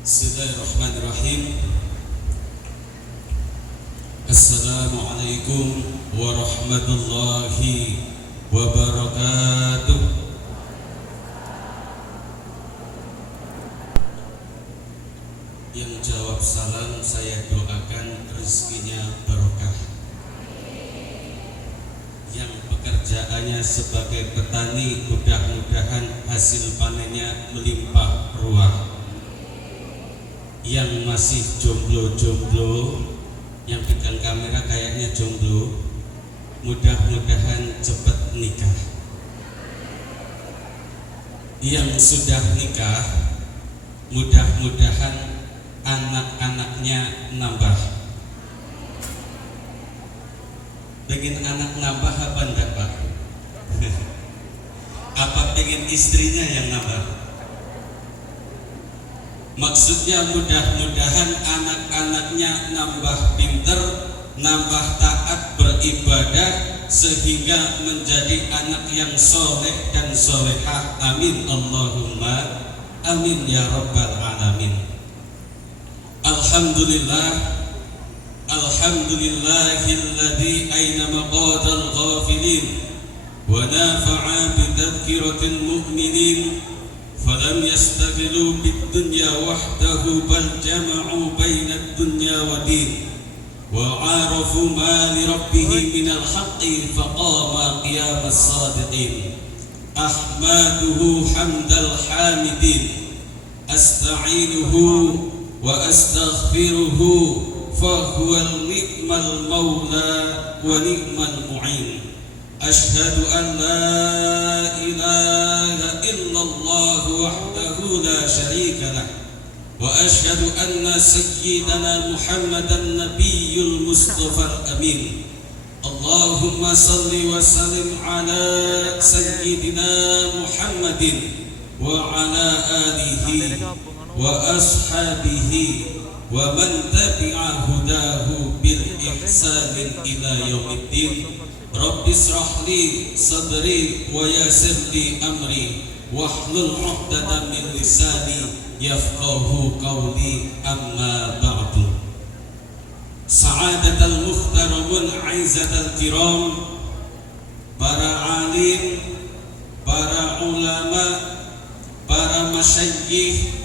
Bismillahirrahmanirrahim. Assalamualaikum warahmatullahi wabarakatuh. Yang jawab salam saya doakan rezekinya barokah. Yang pekerjaannya sebagai petani mudah-mudahan hasil panennya melimpah ruah. Yang masih jomblo-jomblo, yang pegang kamera kayaknya jomblo, mudah-mudahan cepat nikah. Yang sudah nikah, mudah-mudahan anak-anaknya nambah. Pengen anak nambah apa enggak, Pak? Apa pengen istrinya yang nambah? Maksudnya mudah-mudahan anak-anaknya nambah pinter, nambah taat beribadah, sehingga menjadi anak yang soleh dan solehah. Amin Allahumma amin ya rabbal alamin. Alhamdulillah, alhamdulillahilladzi aina maqadal ghafilin wa nafa'a bidhkiratil mu'minin. فلم يستغلوا بالدنيا وحده بل جمعوا بين الدنيا والدين وعارفوا ما لربه من الحق فقام قيام الصادقين. أحمده حمد الحامدين، أستعينه وأستغفره فهو النعم المولى ونعم المعين. أشهد أن لا إله إلا الله وحده لا شريك له وأشهد أن سيدنا محمدا النبي المصطفى الأمين. اللهم صل وسلم على سيدنا محمد وعلى آله وأصحابه ومن تبع هداه بالإحسان إلى يوم الدين. Rabbi israh li sadri wa yassir li amri wahlul 'uqdatam min lisani yafqahu qawli. Amma ba'du. Sa'adatul muhtaramun aizatul kiram, para alim, para ulama, para masyayikh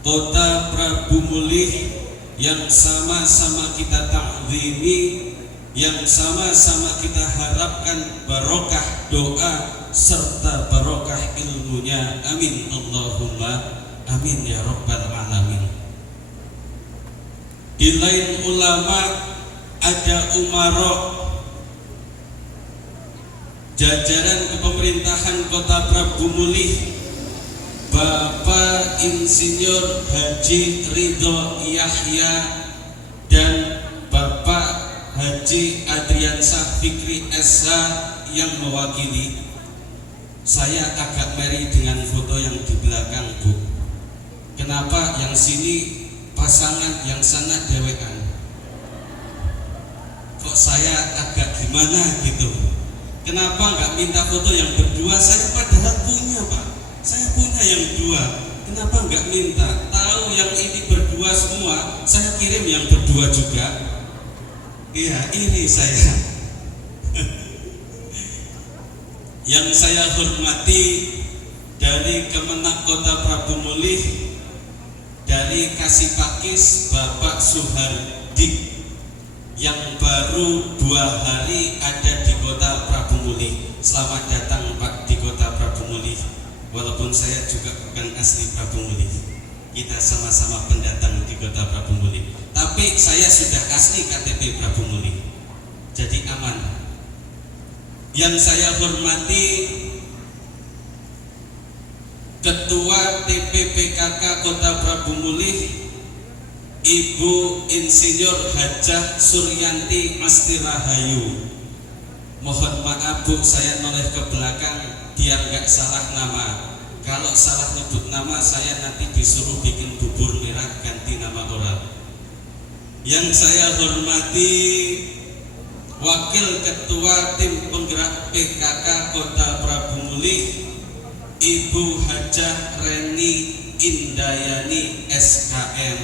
Kota Prabu Mulih yang sama-sama kita ta'zimi, yang sama-sama kita harapkan barokah doa serta barokah ilmunya. Amin Allahumma amin ya rabbal alamin. Di lain ulama ada umarok, jajaran kepemerintahan Kota Prabu Mulih, Bapak Insinyur Haji Ridho Yahya dan Bapak Haji Adriansah Fikri SH yang mewakili. Saya agak meri dengan foto yang di belakang, Bu. Kenapa yang sini pasangan, yang sana dewekan? Kok saya agak gimana gitu? Kenapa nggak minta foto yang berdua? Saya padahal punya, Pak. Saya punya yang dua. Kenapa nggak minta? Tahu yang ini berdua semua, saya kirim yang berdua juga. Iya, ini saya. Yang saya hormati dari Kemenak Kota Prabu Mulih, dari Kasipakis Bapak Suhardi yang baru 2 hari ada di Kota Prabu Mulih. Selamat datang Pak di Kota Prabu Mulih. Walaupun saya juga bukan asli Prabu Mulih, kita sama-sama pendatang di Kota Prabu Mulih. Tapi saya sudah asli KTP Prabu Mulih, jadi aman. Yang saya hormati Ketua TPPKK Kota Prabu Mulih, Ibu Insinyur Hajah Suryanti Astirahayu. Mohon maaf Bu, saya noleh ke belakang biar nggak salah nama. Kalau salah nyebut nama saya nanti disuruh bikin bubur merah ganti nama orang. Yang saya hormati Wakil Ketua Tim Penggerak PKK Kota Prabu Mulih, Ibu Hajah Reni Indayani SKM.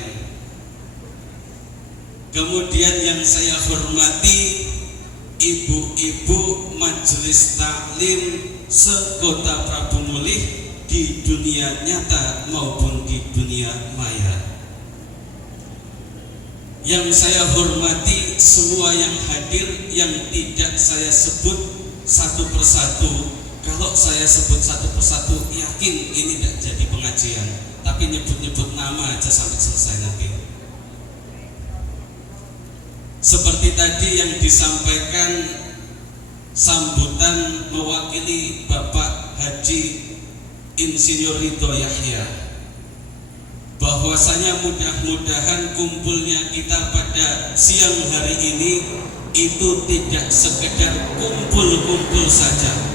Kemudian yang saya hormati ibu-ibu Majelis Taklim sekota Prabu Mulih di dunia nyata maupun di dunia maya. Yang saya hormati semua yang hadir, yang tidak saya sebut satu persatu. Kalau saya sebut satu persatu, yakin ini tidak jadi pengajian, tapi nyebut-nyebut nama aja sampai selesai nanti. Seperti tadi yang disampaikan sambutan mewakili Bapak Haji Insinyur Ridho Yahya, bahwasanya mudah-mudahan kumpulnya kita pada siang hari ini itu tidak sekedar kumpul-kumpul saja.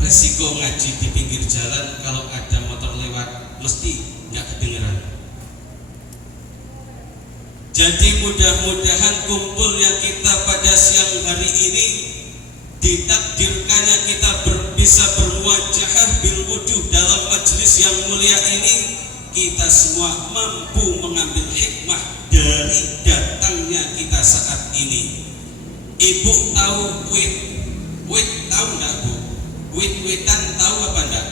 Resiko ngaji di pinggir jalan, kalau ada motor lewat mesti nggak kedengeran. Jadi mudah-mudahan kumpulnya kita pada siang hari ini ditakdirkannya kita bisa bermuajahah bil wujuh dalam majelis yang mulia ini, kita semua mampu mengambil hikmah dari datangnya kita saat ini. Ibu tahu wit tahu enggak Bu? Wit-witan tahu apa enggak?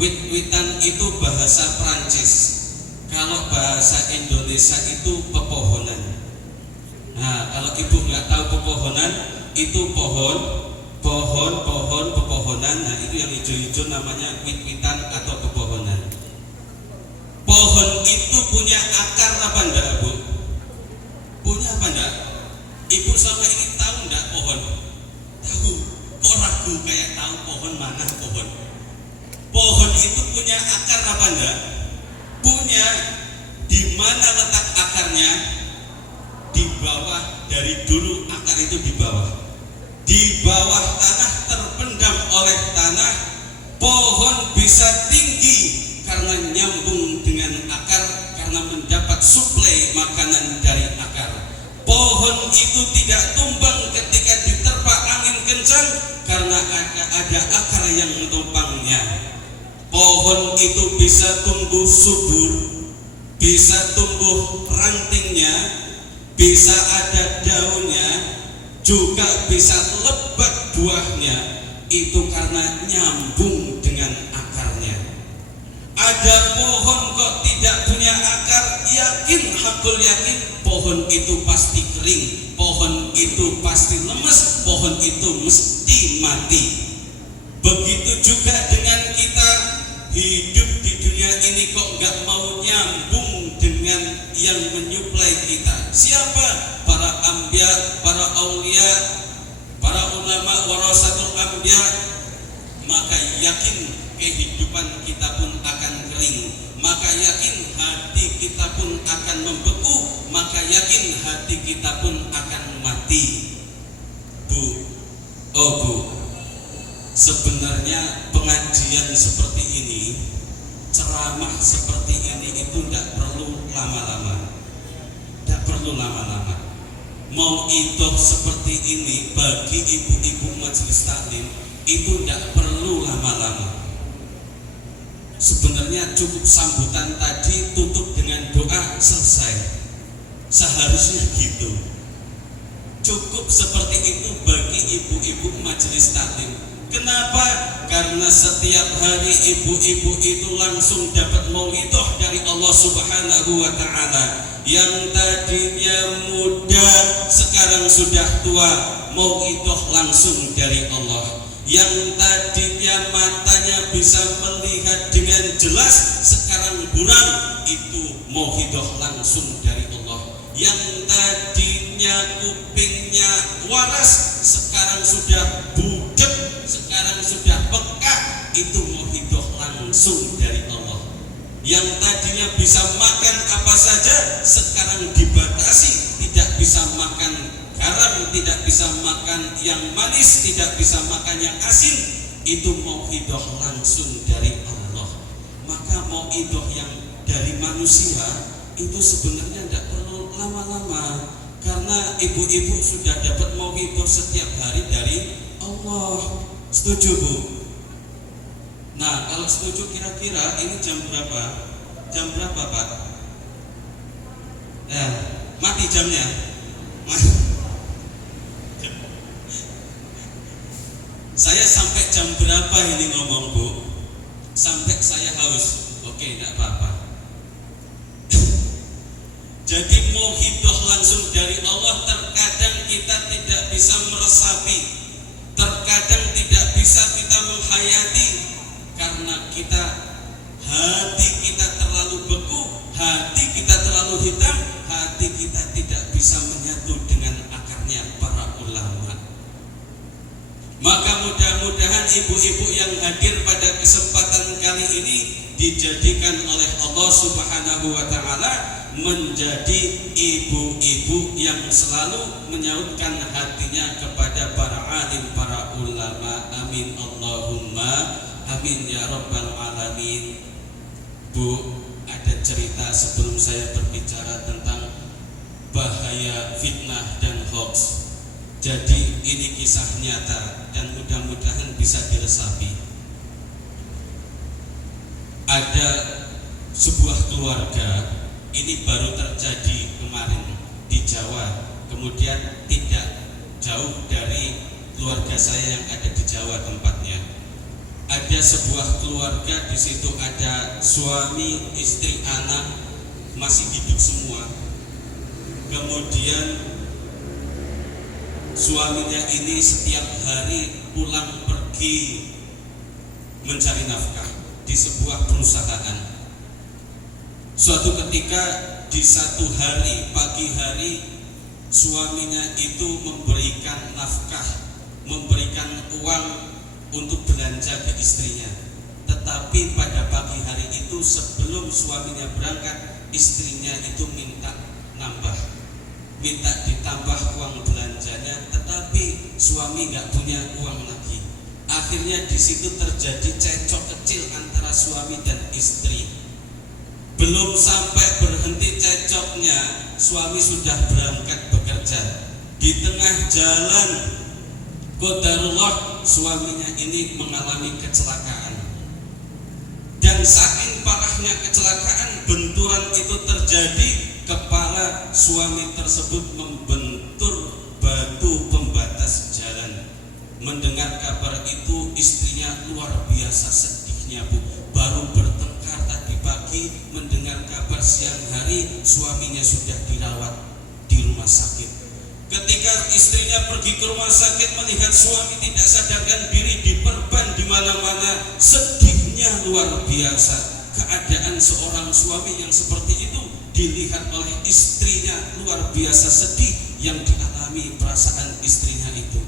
Wit-witan itu bahasa Prancis. Kalau bahasa Indonesia itu pepohonan. Nah, kalau ibu nggak tahu pepohonan, itu pohon, pepohonan. Nah, itu yang hijau-hijau namanya wit-witan atau pepohonan. Pohon itu punya akar apa enggak, Bu? Punya apa enggak? Ibu sama ini tahu enggak pohon? Tahu. Kok ragu kayak tahu pohon mana pohon? Pohon itu punya akar apa enggak? Punya. Di mana letak akarnya? Di bawah. Dari dulu akar itu di bawah. Di bawah tanah, terpendam oleh tanah. Pohon bisa tinggi karena nyambung dengan akar, karena mendapat suplai makanan dari akar. Pohon itu tidak tumbang ketika diterpa angin kencang karena ada akar yang menopangnya. Pohon itu bisa tumbuh subur, bisa tumbuh rantingnya, bisa ada daunnya, juga bisa lebat buahnya. Itu karena nyambung dengan akarnya. Ada pohon kok tidak punya akar, yakin, hakul yakin pohon itu pasti kering, pohon itu pasti lemes, pohon itu mesti mati. Begitu juga dengan kita hidup di dunia ini, kok nggak mau nyambung dengan yang menyuplai kita. Siapa? Para anbiya, para aulia, para ulama warasatul anbiya. Maka yakin kehidupan kita pun akan kering, maka yakin hati kita pun akan membeku, maka yakin hati kita pun akan mati. Bu, sebenarnya pengajian seperti ini, ceramah seperti ini itu tidak perlu lama-lama. Tidak perlu lama-lama. Mau idoh seperti ini bagi ibu-ibu majelis taklim itu tidak perlu lama-lama. Sebenarnya cukup sambutan tadi, tutup dengan doa, selesai. Seharusnya gitu. Cukup seperti itu bagi ibu-ibu majelis taklim. Kenapa? Karena setiap hari ibu-ibu itu langsung dapat mauidhah dari Allah Subhanahu wa Ta'ala. Yang tadinya muda sekarang sudah tua, mauidhah langsung dari Allah. Yang tadinya matanya bisa melihat dengan jelas, sekarang buram, itu mauidhah langsung dari Allah. Yang tadinya kupingnya waras, sekarang sudah budek, sekarang sudah pekak, itu mauidhah langsung dari Allah. Yang tadinya bisa makan apa saja, sekarang dibatasi, tidak bisa makan garam, tidak bisa makan yang manis, tidak bisa makan yang asin. Itu mauidhah langsung dari Allah. Maka mauidhah yang dari manusia itu sebenarnya tidak perlu lama-lama, karena ibu-ibu sudah dapat mauidhah setiap hari dari Allah. Setuju, Bu? Nah, kalau setuju, kira-kira ini jam berapa? Jam berapa Pak? Ya, mati jamnya. Saya sampai jam berapa ini ngomong Bu? Sampai saya haus. Oke, tidak apa-apa. Jadi mauhidah langsung dari Allah terkadang kita tidak bisa meresapi, terkadang tidak bisa kita menghayati karena hati kita terlalu beku, hati kita terlalu hitam, hati kita tidak bisa menyatu dengan akarnya para ulama. Maka mudah-mudahan ibu-ibu yang hadir pada kesempatan kali ini dijadikan oleh Allah Subhanahu wa Ta'ala menjadi ibu-ibu yang selalu menyautkan hatinya kepada para alim, para ulama. Amin Allahumma amin ya rabbal alamin. Bu, ada cerita sebelum saya berbicara tentang bahaya fitnah dan hoax. Jadi ini kisah nyata dan mudah-mudahan bisa diresapi. Ada sebuah keluarga, ini baru terjadi kemarin di Jawa, kemudian tidak jauh dari keluarga saya yang ada di Jawa tempatnya. Ada sebuah keluarga, di situ ada suami, istri, anak masih hidup semua. Kemudian suaminya ini setiap hari pulang pergi mencari nafkah di sebuah perusahaan. Suatu ketika di satu hari, pagi hari, suaminya itu memberikan nafkah, memberikan uang untuk belanja ke istrinya. Tetapi pada pagi hari itu sebelum suaminya berangkat, istrinya itu minta nambah, minta ditambah uang belanjanya, tetapi suami nggak punya uang lagi. Akhirnya di situ terjadi cekcok kecil antara suami dan istri. Belum sampai berhenti cekcoknya, suami sudah berangkat bekerja. Di tengah jalan, qadarullah, suaminya ini mengalami kecelakaan. Dan saking parahnya kecelakaan, benturan itu terjadi. Kepala suami tersebut membentur batu pembatas jalan. Mendengar kabar itu, istrinya luar biasa sedihnya Bu. Baru bertengkar tadi pagi, mendengar kabar siang hari suaminya sudah dirawat di rumah sakit. Ketika istrinya pergi ke rumah sakit melihat suami tidak sadarkan diri, diperban di mana-mana, sedihnya luar biasa. Keadaan seorang suami yang seperti itu dilihat oleh istrinya, luar biasa sedih yang dialami perasaan istrinya itu.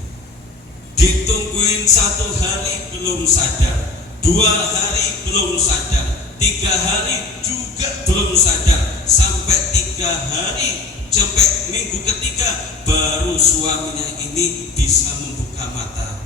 Ditungguin 1 hari belum sadar, 2 hari belum sadar, 3 hari juga belum sadar, sampai 3 hari, sampai minggu ketiga baru suaminya ini bisa membuka mata.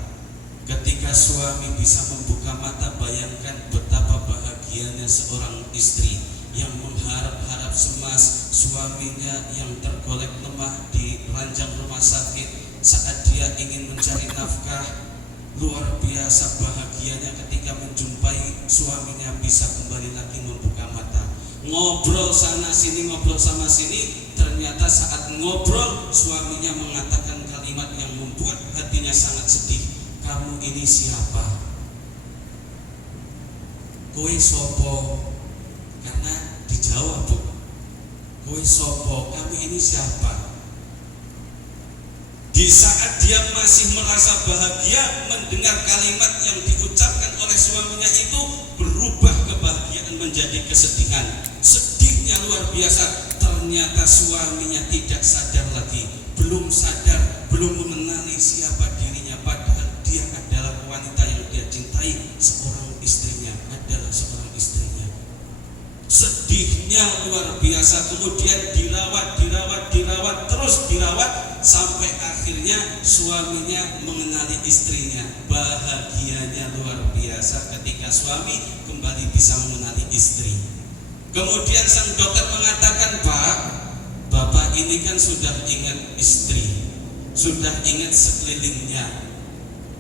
Ketika suami bisa membuka mata, bayangkan betapa bahagianya seorang istri yang mengharap-harap cemas suaminya yang tergolek lemah di ranjang rumah sakit. Saat dia ingin mencari nafkah, luar biasa bahagianya ketika menjumpai suaminya bisa kembali lagi membuka mata. Ngobrol sana sini, ngobrol sama sini, ternyata saat ngobrol suaminya mengatakan kalimat yang membuat hatinya sangat sedih. Kamu ini siapa? Kowe sopo? Karena di Jawa Bu, kowe sopo? Kami ini siapa? Di saat dia masih merasa bahagia mendengar kalimat yang diucapkan oleh suaminya itu, berubah kebahagiaan menjadi kesedihan. Sedihnya luar biasa. Ternyata suaminya tidak sadar lagi, belum sadar, belum mengenali siapa dirinya, padahal dia adalah wanita yang dia cintai. Seorang istrinya adalah seorang istrinya. Sedihnya luar biasa. Kemudian dirawat, terus dirawat, sampai akhirnya suaminya mengenali istrinya. Bahagianya luar biasa ketika suami kembali bisa mengenali istri. Kemudian sang dokter mengatakan, Pak, Bapak ini kan sudah ingat istri, sudah ingat sekelilingnya.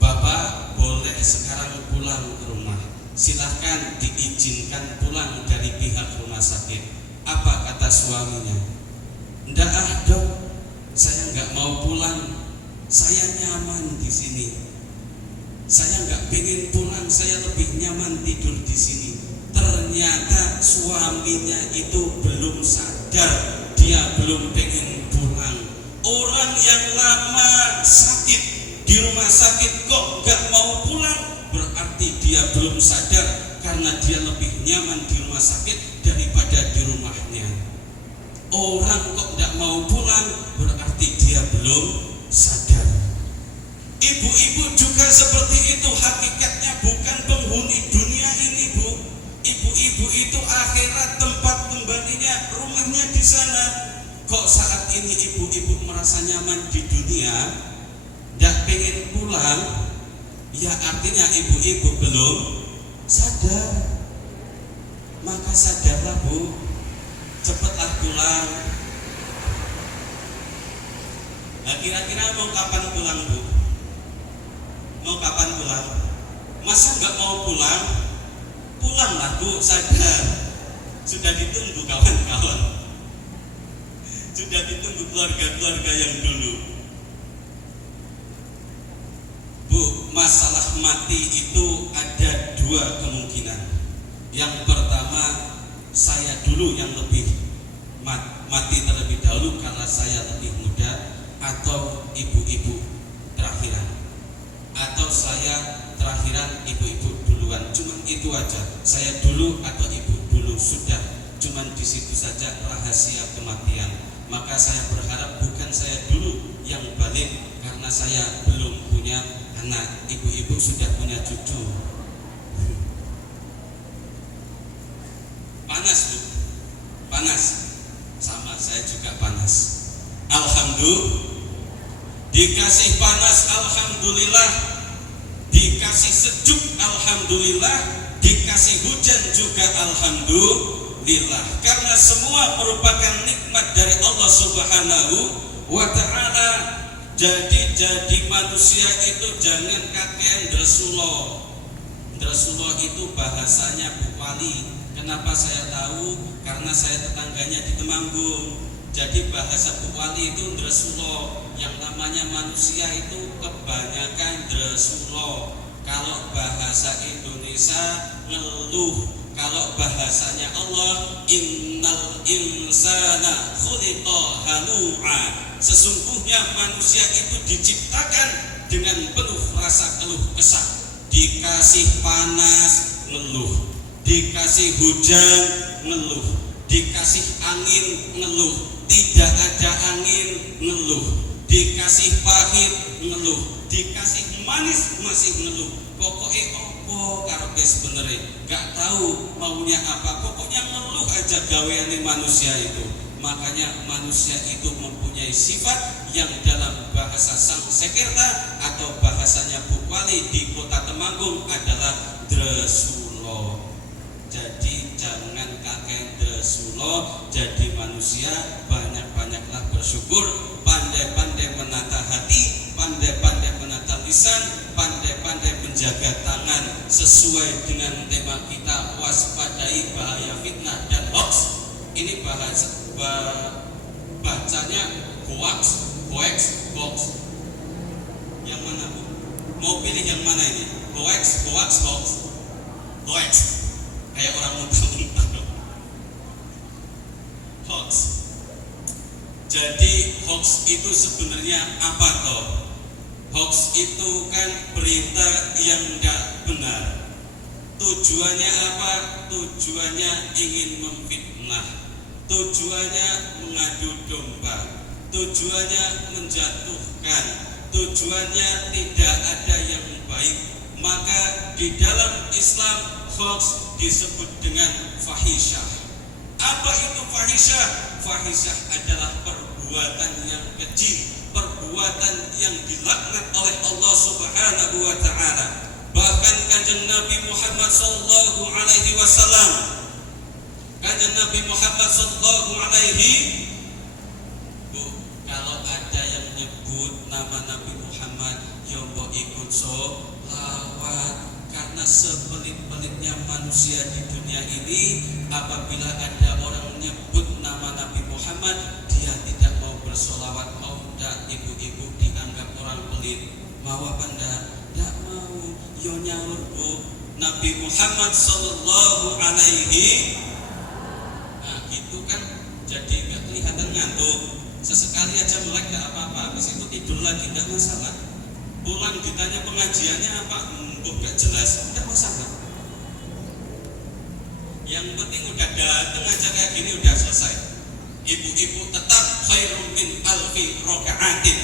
Bapak boleh sekarang pulang ke rumah. Silahkan diizinkan pulang dari pihak rumah sakit. suaminya, "Ndak ah dok, saya nggak mau pulang, saya nyaman di sini. Saya nggak pengen pulang, saya lebih nyaman tidur di sini." Ternyata suaminya itu belum sadar, dia belum pengen pulang. Orang yang lama sakit di rumah sakit kok nggak mau pulang, berarti dia belum sadar, karena dia lebih nyaman di rumah sakit daripada di rumahnya. Orang kok nggak mau pulang, berarti dia belum sadar. Ibu-ibu juga seperti itu, hakikatnya bukan penghuni dunia ini, Bu. Ibu-ibu itu akhirat tempat kembalinya, rumahnya di sana. Kok saat ini ibu-ibu merasa nyaman di dunia, tidak pengen pulang, ya artinya ibu-ibu belum sadar. Maka sadarlah, Bu, cepatlah pulang. Nah, kira-kira mau kapan pulang, Bu? Mau kapan pulang? Masa nggak mau pulang? Pulanglah, Bu, sadar. Sudah ditunggu kawan-kawan, sudah ditunggu keluarga-keluarga yang dulu. Bu, masalah mati itu ada dua kemungkinan. Yang pertama, saya dulu yang lebih mati terlebih dahulu karena saya lebih muda, atau ibu-ibu terakhiran, atau saya terakhiran, ibu-ibu duluan. Cuman itu aja, saya dulu atau ibu dulu, sudah. Cuman di situ saja rahasia kematian. Maka saya berharap bukan saya dulu yang balik, karena saya belum punya anak, ibu-ibu sudah punya cucu. Panas, Bu, panas. Sama, saya juga panas. Alhamdulillah, dikasih panas, alhamdulillah. Dikasih sejuk, alhamdulillah. Dikasih hujan juga, alhamdulillah. Karena semua merupakan nikmat dari Allah Subhanahu wa ta'ala. Jadi manusia itu jangan kakean Rasulullah. Rasulullah itu bahasanya Bu Wali. Kenapa saya tahu? Karena saya tetangganya di Temanggung. Jadi bahasa Bu Wali itu Rasulullah. Yang namanya manusia itu kebanyakan Rasulullah. Kalau bahasa Indonesia ngeluh. Kalau bahasanya Allah, innal insana khuliqa halu'a. Sesungguhnya manusia itu diciptakan dengan penuh rasa keluh kesah. Dikasih panas, ngeluh. Dikasih hujan, ngeluh. Dikasih angin, ngeluh. Tidak ada angin, ngeluh. Dikasih pahit, ngeluh. Dikasih manis, masih ngeluh. Pokoknya opo karepe sebenarnya gak tahu maunya apa, pokoknya ngeluh aja gaweane manusia itu. Makanya manusia itu mempunyai sifat yang dalam bahasa Sangsekerta atau bahasanya Bu Wali di Kota Temanggung adalah Dresulo. Jadi jangan kakek Dresulo, jadi manusia banyak-banyaklah bersyukur, pandai-pandai menata hati, pandai-pandai menata lisan, pandai-pandai menjaga tangan sesuai dengan tema kita, waspadai bahaya fitnah dan hoax. Ini bacanya hoax, box. Yang mana, Bu? Mau pilih yang mana ini? Hoax. Kayak orang muntah-muntah. Hoax. Jadi hoax itu sebenarnya apa toh? Hoax itu kan berita yang tidak benar. Tujuannya apa? Tujuannya ingin memfitnah. Tujuannya mengadu domba. Tujuannya menjatuhkan. Tujuannya tidak ada yang baik. Maka di dalam Islam hoax disebut dengan fahisyah. Apa itu fahisyah? Fahisyah adalah perbuatan yang keji, perbuatan yang dilaknat oleh Allah Subhanahu wa ta'ala. Bahkan kanjeng Nabi Muhammad sallallahu alaihi wasallam, kanjeng Nabi Muhammad sallallahu alaihi, Bu, kalau ada yang nyebut nama Nabi Muhammad, ya mbok ikut sholawat. Karena sepelit-pelitnya manusia di dunia ini, apabila ada orang menyebut nama Nabi Muhammad dia tidak mau bersolawat. Mau ndak ibu-ibu dianggap orang pelit? Mau apa ndak? Ndak mau. Yo nyaur bu, Nabi Muhammad sallallahu alaihi. Nah gitu kan, jadi nggak kelihatan ngantuk. Sesekali aja melek nggak apa-apa, habis itu tidur lagi nggak masalah. Pulang ditanya pengajiannya apa, nggak jelas, nggak masalah. Yang penting udah datang aja kayak gini udah selesai. Ibu-ibu tetap khairun min alfi raka'atin.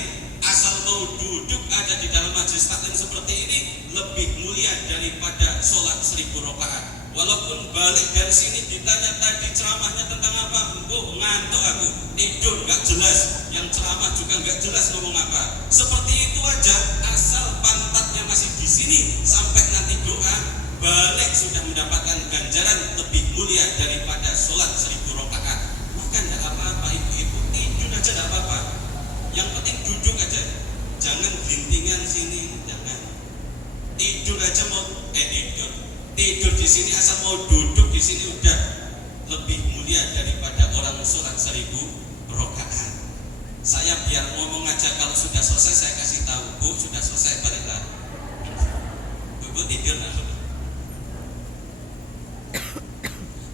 Asal mau duduk aja di dalam majelis taklim seperti ini lebih mulia daripada sholat 1000 rakaat. Walaupun balik dari sini ditanya tadi ceramahnya tentang apa, ngantuk aku, tidur gak jelas, yang ceramah juga gak jelas ngomong apa. Seperti itu aja, asal pantatnya masih di sini sampai nanti doa balik sudah mendapatkan ganjaran lebih mulia daripada sholat 1000 rakaat. Maka gak apa-apa ibu-ibu, tidur aja gak apa-apa. Yang penting duduk aja, jangan gintingan sini, jangan. Tidur aja mau tidur di sini asal mau duduk di sini udah lebih mulia daripada orang sholat 1000 rakaat. Saya biar ngomong aja, kalau sudah selesai saya kasih tahu, bu sudah selesai baliklah. Bu tidur nah.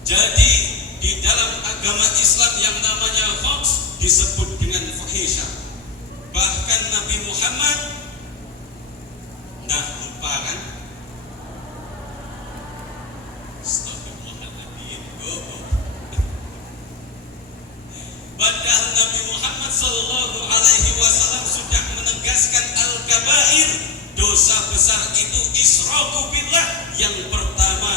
Jadi di dalam agama Islam yang namanya hoax disebut dengan fahisyah. Bahkan Nabi Muhammad, nah lupa kan? Padahal Nabi Muhammad sallallahu alaihi wasallam sudah menegaskan al-kabair, dosa besar itu isyraku billah. Yang pertama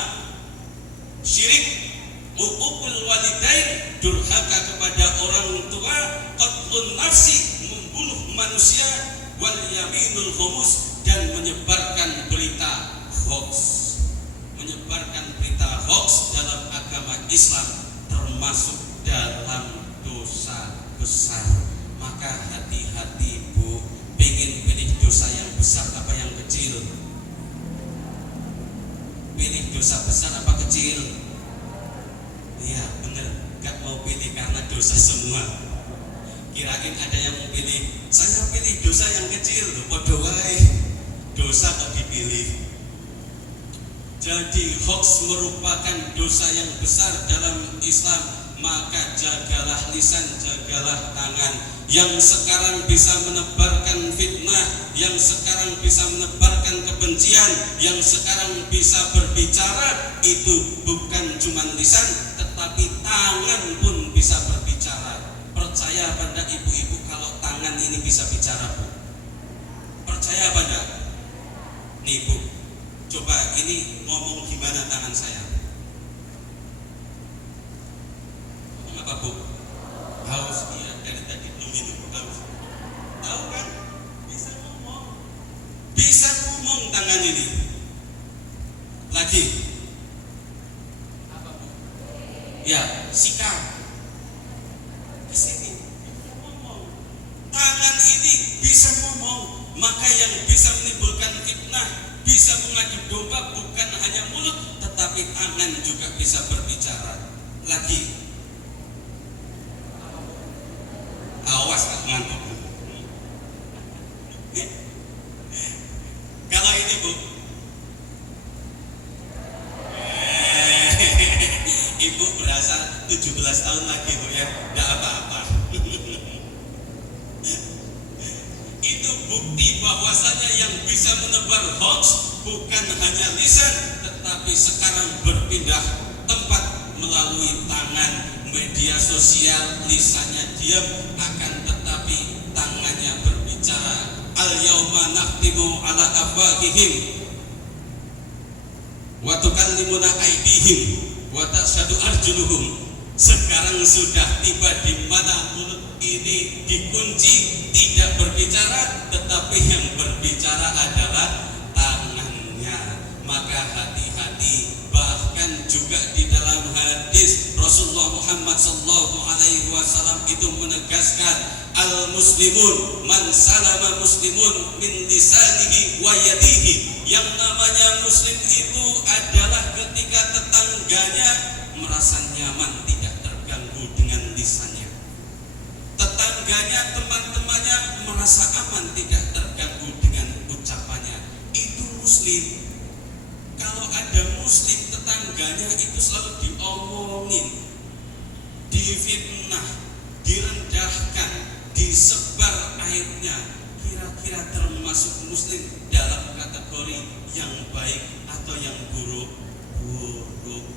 syirik, uququl walidain, durhaka kepada orang tua, qatlun nafsi, membunuh manusia, wal yaminul khumus, dan menyebarkan berita hoax. Menyebarkan berita hoax dalam agama Islam termasuk dalam dosa besar. Maka hati-hati bu, pengen pilih dosa yang besar apa yang kecil? Pilih dosa besar apa kecil? Iya bener, gak mau pilih karena dosa semua. Kirain ada yang mau pilih, saya pilih dosa yang kecil. Podo wae, dosa kok dipilih. Jadi hoax merupakan dosa yang besar dalam Islam. Maka jagalah lisan, jagalah tangan. Yang sekarang bisa menebarkan fitnah, yang sekarang bisa menebarkan kebencian, yang sekarang bisa berbicara, itu bukan cuma lisan, tetapi tangan pun bisa berbicara. Percaya apa enggak ibu-ibu kalau tangan ini bisa bicara bu? Percaya apa enggak? Nih bu, coba ini ngomong gimana tangan saya? Apa bu? Haus dia dari tadi belum minum, haus. Tahu kan? Bisa ngomong. Bisa ngomong tangan ini. Lagi. Apa bu? Ya, sikap. Kesini. Bisa ngomong. Tangan ini bisa ngomong. Maka yang bisa menimbulkan fitnah, bisa mengadu domba bukan hanya mulut, tetapi tangan juga bisa berbicara. Lagi. Awas gak ngantuk. Kalau ini bu, ibu berasa 17 tahun lagi bu ya, gak apa-apa. Itu bukti bahwasanya yang bisa menebar hoax bukan hanya lisan, tetapi sekarang berpindah tempat melalui tangan. Media sosial, lisannya diam, akan tetapi tangannya berbicara. Al-yawma nakhtimu ala afwahihim wa tukallimuna aydihim wa tashhadu arjuluhum. Sekarang sudah tiba di mana mulut ini dikunci, tidak berbicara, tetapi yang berbicara adalah tangannya. Maka hati-hati. Bahkan juga di dalam hadis Rasulullah Muhammad sallallahu alaihi wasallam itu menegaskan al-muslimun man salama muslimun min lisanihi wa yadihi. Yang namanya muslim itu adalah ketika tetangganya merasa nyaman, tidak terganggu dengan lisannya. tetangganya, teman-temannya merasa aman, tidak terganggu dengan ucapannya. Itu muslim. Kalau ada muslim tetangganya itu selalu diomongin, difitnah, direndahkan, disebar aibnya, kira-kira termasuk muslim dalam kategori yang baik atau yang buruk? Buruk.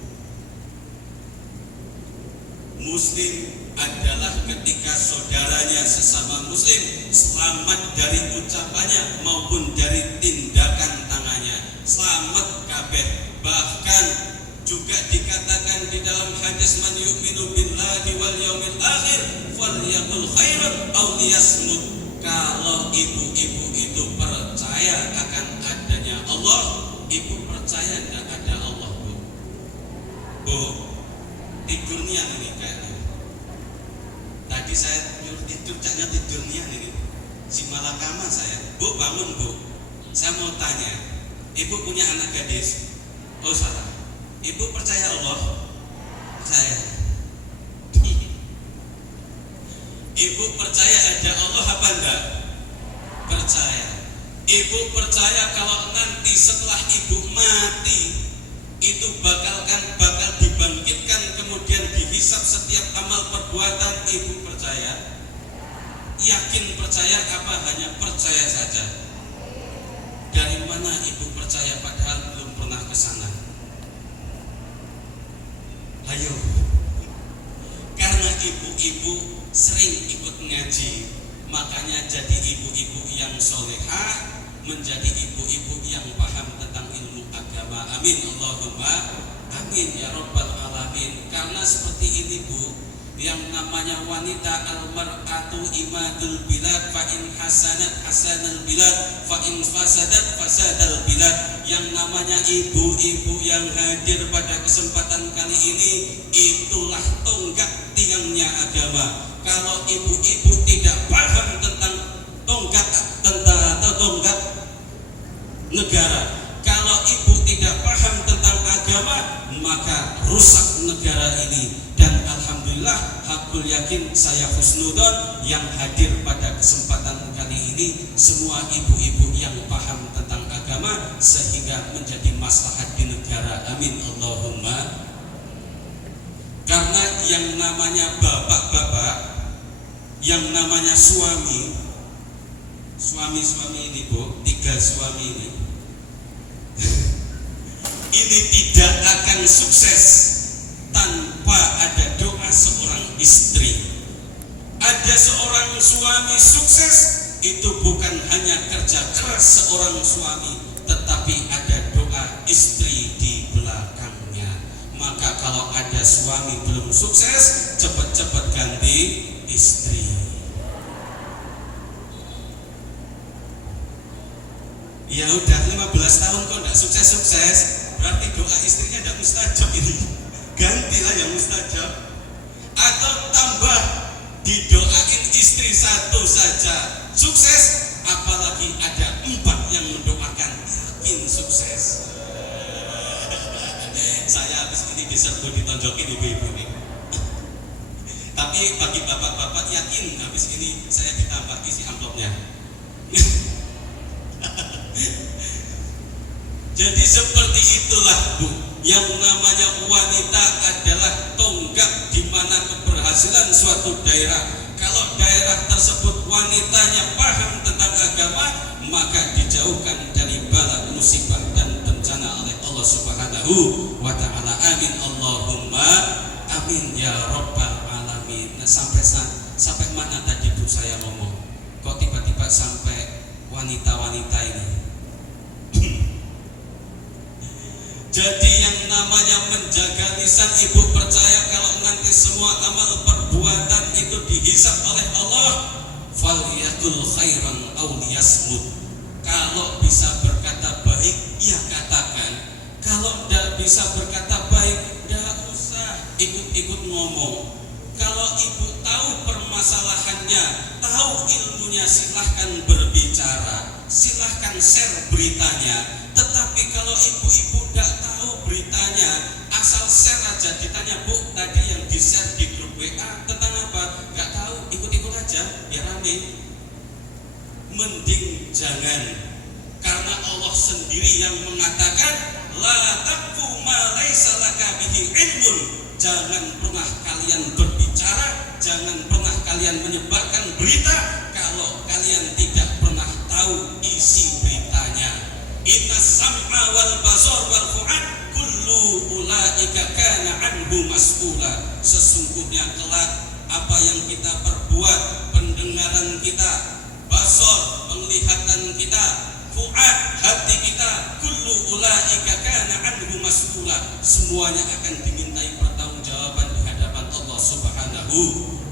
Muslim adalah ketika saudaranya sesama muslim selamat dari ucapannya maupun dari tindakan tangannya, selamat kabeh. Bahkan juga dikatakan di dalam hadis, man yu'minu billahi wal yaumil akhir falyaqul khairan aw liyasmut. Kalau ibu-ibu itu percaya akan adanya Allah, ibu percaya tidak ada Allah, Bu. Bu, tidurnya ini kayaknya. Tadi saya tidur, caknya tidurnya ini. Si malakama saya. Bu, bangun, Bu. Saya mau tanya, ibu punya anak gadis? Oh, salah. Ibu percaya Allah? Percaya. Ibu percaya ada Allah apa enggak? Percaya. Ibu percaya kalau nanti setelah ibu mati itu bakal dibangkitkan kemudian dihisab setiap amal perbuatan? Ibu percaya? Yakin percaya apa hanya percaya saja? Dari mana ibu percaya padahal belum pernah ke sana? Ayo. Karena ibu-ibu sering ikut ngaji, makanya jadi ibu-ibu yang solehah, menjadi ibu-ibu yang paham tentang ilmu agama. Amin Allahumma amin ya rabbal alamin. Karena seperti ini, Bu, yang namanya wanita, almar'atu imadul bilad, fa in hasanat hasanal bilad, fa in fasadat fasadal bilad. Yang namanya ibu-ibu yang hadir pada kesempatan kali ini, itulah tonggak tiangnya agama. Kalau ibu-ibu tidak paham tentang tonggak negara, kalau ibu tidak paham tentang agama, maka rusak negara ini. Dan alhamdulillah, hakul yakin saya husnudon yang hadir pada kesempatan kali ini semua ibu-ibu yang paham tentang agama sehingga menjadi maslahat di negara. Amin Allahumma. Karena yang namanya bapak-bapak, yang namanya suami ini, Bu, 3 suami ini ini tidak akan sukses tanpa ada doa seorang istri. Ada seorang suami sukses itu bukan hanya kerja keras seorang suami, tetapi ada doa istri di belakangnya. Maka kalau ada suami belum sukses, cepat-cepat ganti istri. Ya udah 15 tahun kok enggak sukses-sukses, berarti doa istrinya enggak mustajab ini. Gantilah yang mustajab. Atau tambah, didoain istri 1 saja sukses, apalagi ada 4 yang mendoakan, yakin sukses. Saya habis ini diserbu ditonjokin ibu-ibu nih. Tapi bagi bapak-bapak yakin habis ini saya ditambah isi amplopnya. Jadi seperti itulah, Bu, yang namanya wanita adalah tonggak di mana keberhasilan suatu daerah. Kalau daerah tersebut wanitanya paham tentang agama, maka dijauhkan dari bala musibah dan bencana oleh Allah Subhanahu wa ta'ala. Amin Allahumma amin ya rabbal alamin. Nah, sampai mana tadi, Bu, saya ngomong? Kok tiba-tiba sampai wanita-wanita ini? Jadi yang namanya menjaga lisan, ibu percaya kalau nanti semua amal perbuatan itu dihisab oleh Allah, falyaqul khairan aw liyasmut. Kalau bisa berkata baik, ya katakan. Kalau tidak bisa berkata baik, tidak usah ikut-ikut ngomong. Kalau ibu tahu permasalahannya, tahu ilmunya, silahkan berbicara, silahkan share beritanya. Tetapi kalau ibu-ibu tidak tahu beritanya, asal share aja. Ditanya, Bu, tadi yang di share di grup WA tentang apa? Nggak tahu, ikut-ikut aja. Jangan, karena Allah sendiri yang mengatakan la taqfu ma laisa laka bihi ilmun. Jangan pernah kalian berbicara, jangan pernah kalian menyebarkan berita kalau kalian tidak pernah tahu isi beritanya. Inna sam'a wal basar wal fu'ad kullu ulaika kana anhu mas'ula. Sesungguhnya kelak apa yang kita perbuat, pendengaran kita, basar, penglihatan kita, fu'ad, hati kita, kullu ulaika kana anhu mas'ula, semuanya akan dimintai pertanggungjawaban di hadapan Allah Subhanahu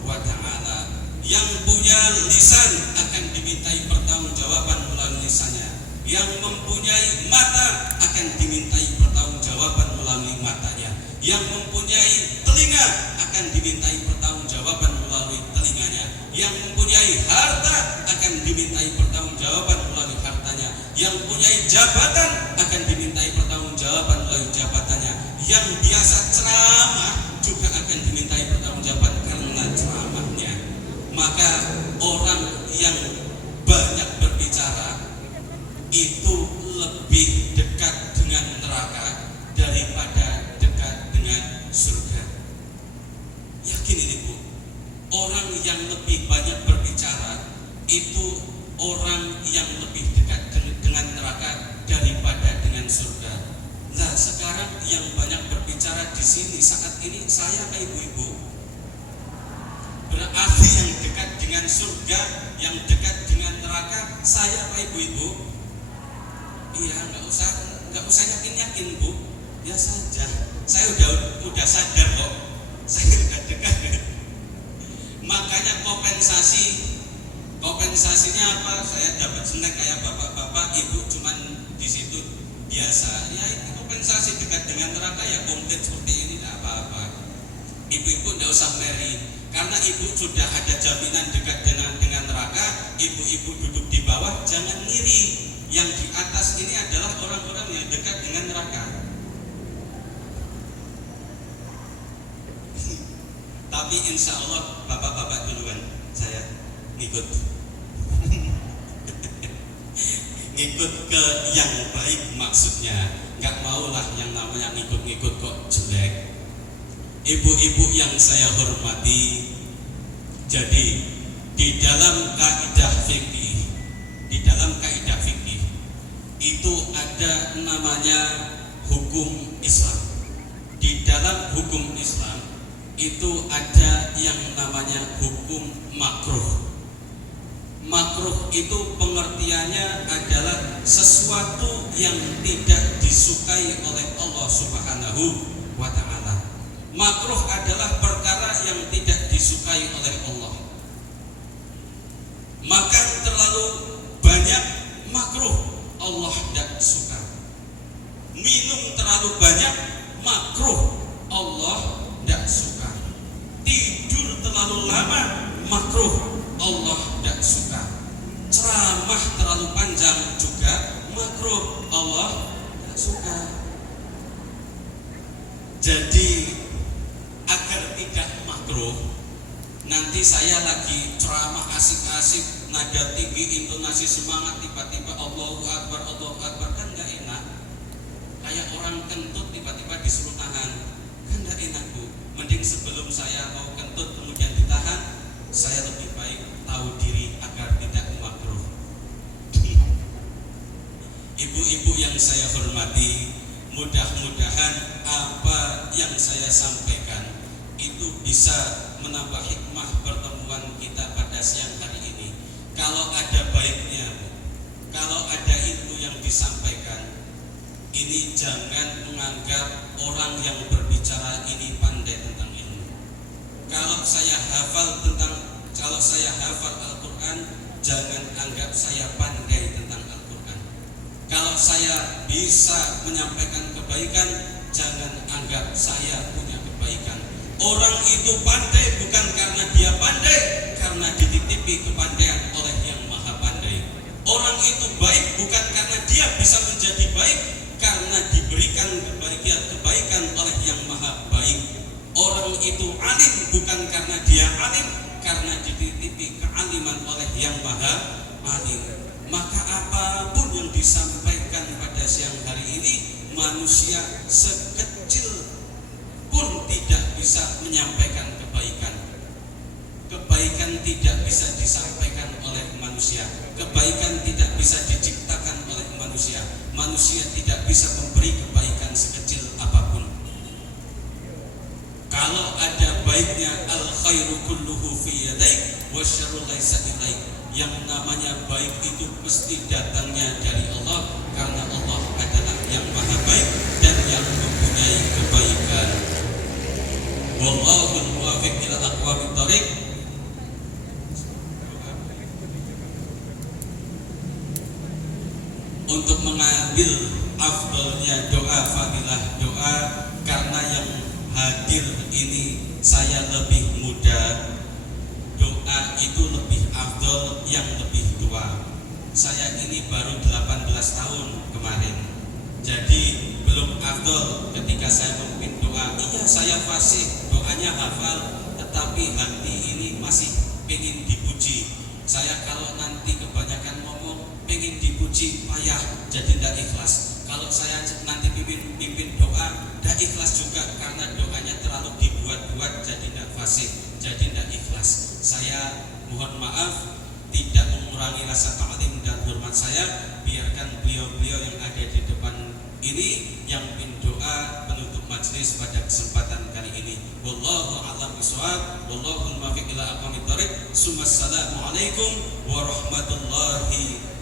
wa ta'ala. Yang punya lisan akan dimintai pertanggungjawaban melalui lisannya. Yang mempunyai mata akan dimintai pertanggungjawaban melalui matanya. Yang mempunyai telinga akan dimintai pertanggungjawaban melalui telinganya. Yang mempunyai harta akan dimintai pertanggungjawaban melalui hartanya. Yang mempunyai jabatan akan dimintai pertanggungjawaban melalui jabatannya. Yang biasa ceramah juga akan dimintai pertanggungjawaban karena ceramahnya. Maka orang yang banyak berbicara itu lebih dekat dengan neraka daripada dekat dengan surga. Yakin ini Bu, orang yang lebih banyak berbicara itu orang yang lebih dekat dengan neraka daripada dengan surga. Nah sekarang yang banyak berbicara di sini saat ini saya ke ibu-ibu, berarti yang dekat dengan surga, yang dekat dengan neraka saya ke ibu-ibu. Iya, nggak usah yakin Bu, biasa saja. Saya udah sadar kok, saya udah dekat. Makanya kompensasinya apa? Saya dapat snack kayak bapak-bapak, ibu cuman di situ biasa. Ya itu kompensasi dekat dengan neraka ya komplit seperti ini, tidak apa-apa. Ibu-ibu tidak usah meri, karena ibu sudah ada jaminan dekat dengan neraka. Ibu-ibu duduk di bawah, jangan ngiri. Yang di atas ini adalah orang-orang yang dekat dengan neraka. Tapi insya Allah bapak-bapak duluan, saya ngikut ngikut ke yang baik maksudnya. Nggak maulah yang namanya ngikut-ngikut kok jelek. Ibu-ibu yang saya hormati, jadi di dalam kaidah fikih, itu ada namanya hukum Islam. Di dalam hukum Islam itu ada yang namanya hukum makruh. Makruh itu pengertiannya adalah sesuatu yang tidak disukai oleh Allah Subhanahu wa ta'ala. Makruh adalah perkara yang tidak disukai oleh Allah. Makan terlalu banyak makruh, Allah tidak suka. Minum terlalu banyak makruh, Allah tidak suka. Tidur terlalu lama makruh, Allah tidak suka. Ceramah terlalu panjang juga makruh, Allah tidak suka. Jadi agar tidak makruh, nanti saya lagi ceramah asik-asik, nada tinggi, intonasi semangat, tiba-tiba Allahu Akbar, kan gak enak. Kayak orang kentut tiba-tiba disuruh tahan, kan gak enak Bu. Mending sebelum saya mau kentut kemudian ditahan, saya lebih baik tahu diri agar tidak makruh. Ibu-ibu yang saya hormati, mudah-mudahan apa yang saya sampaikan itu bisa menambah hikmah pertemuan kita pada siang hari ini. Kalau ada baiknya, kalau ada ilmu yang disampaikan, ini jangan menganggap orang yang berbicara ini pandai tentang ilmu. Kalau saya hafal Al-Quran, jangan anggap saya pandai tentang Al-Quran. Kalau saya bisa menyampaikan kebaikan, jangan anggap saya punya kebaikan. Orang itu pandai bukan karena dia pandai, karena dititipi kepandaian oleh yang maha pandai. Orang itu baik bukan karena dia bisa menjadi baik, karena diberikan kebaikan oleh yang maha baik. Orang itu alim bukan karena dia alim, karena dititipi kealiman oleh yang maha alim. maka apapun yang disampaikan pada siang hari ini, manusia sekecil pun tidak bisa menyampaikan kebaikan. Kebaikan tidak bisa disampaikan oleh manusia. Kebaikan tidak bisa diciptakan oleh manusia. Manusia tidak bisa memberi kebaikan sekecil apapun. Kalau ada baiknya, al khairu kulluhu fi yadaik wa syarru laisa ilaik. Yang namanya baik itu mesti datangnya dari Allah, karena Allah adalah yang maha baik dan yang mempunyai kebaikan. Wallahul muwaffiq ila aqwamit thoriq. Untuk mengambil afdalnya doa, fadilah doa, karena yang hadir ini saya lebih muda, doa itu lebih afdal yang lebih tua. Saya ini baru 18 tahun kemarin, jadi belum afdal ketika saya memimpin doa. Iya, saya fasih, doanya hafal, tetapi hati ini masih pengen dipuji. Saya kalau nanti kebanyakan ngomong, pengen dipuji, payah, jadi tidak ikhlas. Kalau saya nanti pimpin doa, tidak ikhlas juga, karena doanya terlalu dibuat-buat, jadi tidak fasih, jadi tidak ikhlas. Saya mohon maaf, tidak mengurangi rasa ta'zim dan hormat saya. Biarkan beliau-beliau yang ada di depan ini yang pimpin doa penutup majelis pada kesempatan kali ini. Wallahu a'lam bishawab. Wallahul muwaffiq ila aqwamit thoriq. Assalamualaikum warahmatullahi